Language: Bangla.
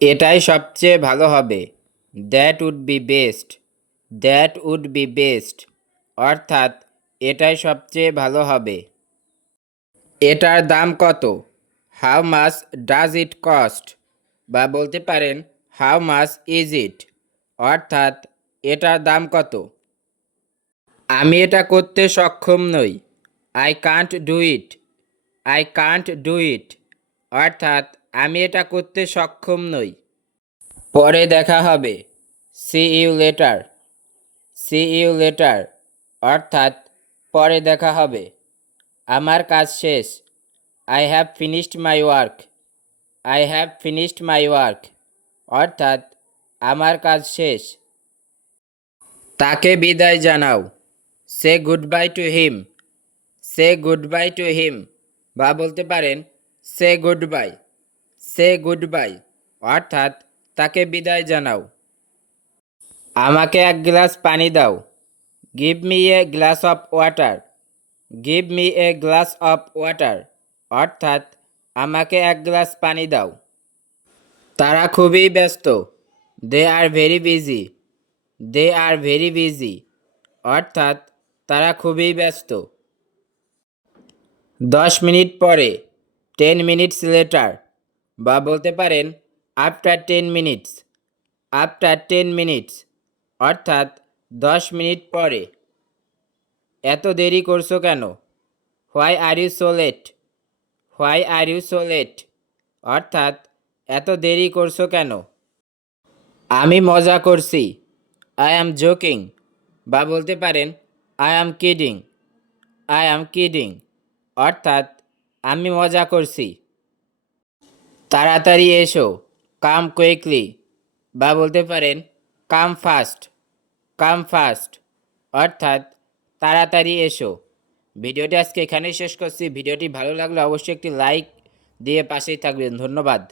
এটাই সবচেয়ে ভালো হবে। That would be best. That would be best অর্থাৎ এটাই সবচেয়ে ভালো হবে। এটার দাম কত? How much does it cost? বা বলতে পারেন হাউ মাচ ইজ ইট অর্থাৎ এটার দাম কত? আমি এটা করতে সক্ষম নই। I can't do it. I can't do it অর্থাৎ আমি এটা করতে সক্ষম নই। পরে দেখা হবে। See you later. See you later অর্থাৎ পরে দেখা হবে। আমার কাজ শেষ। I have finished my work. I have finished my work অর্থাৎ আমার কাজ শেষ। তাকে বিদায় জানাও। Say goodbye to him. Say goodbye to him বা বলতে পারেন say goodbye. Say good bye অর্থাৎ তাকে বিদায় জানাও। আমাকে এক গ্লাস পানি দাও। Give me a glass of water. Give me a glass of water অর্থাৎ আমাকে এক গ্লাস পানি দাও। তারা খুবই ব্যস্ত। They are very busy. They are very busy অর্থাৎ তারা খুবই ব্যস্ত। 10 মিনিট পরে। 10 মিনিটস লেটার বা বলতে পারেন আফটার 10 মিনিটস। আফটার 10 মিনিটস অর্থাৎ 10 মিনিট পরে। এত দেরি করছো কেন? Why are you so late? Why are you so late অর্থাৎ এত দেরি করছো কেন? আমি মজা করছি। আই অ্যাম জোকিং বা বলতে পারেন I am kidding. I am kidding অর্থাৎ আমি মজা করছি। তাড়াতাড়ি এসো। কাম কুইকলি বা বলতে পারেন কাম ফাস্ট। কাম ফাস্ট অর্থাৎ তাড়াতাড়ি এসো। ভিডিওটি আজকে এখানেই শেষ করছি। ভিডিওটি ভালো লাগলে অবশ্যই একটি লাইক দিয়ে পাশেই থাকবেন। ধন্যবাদ।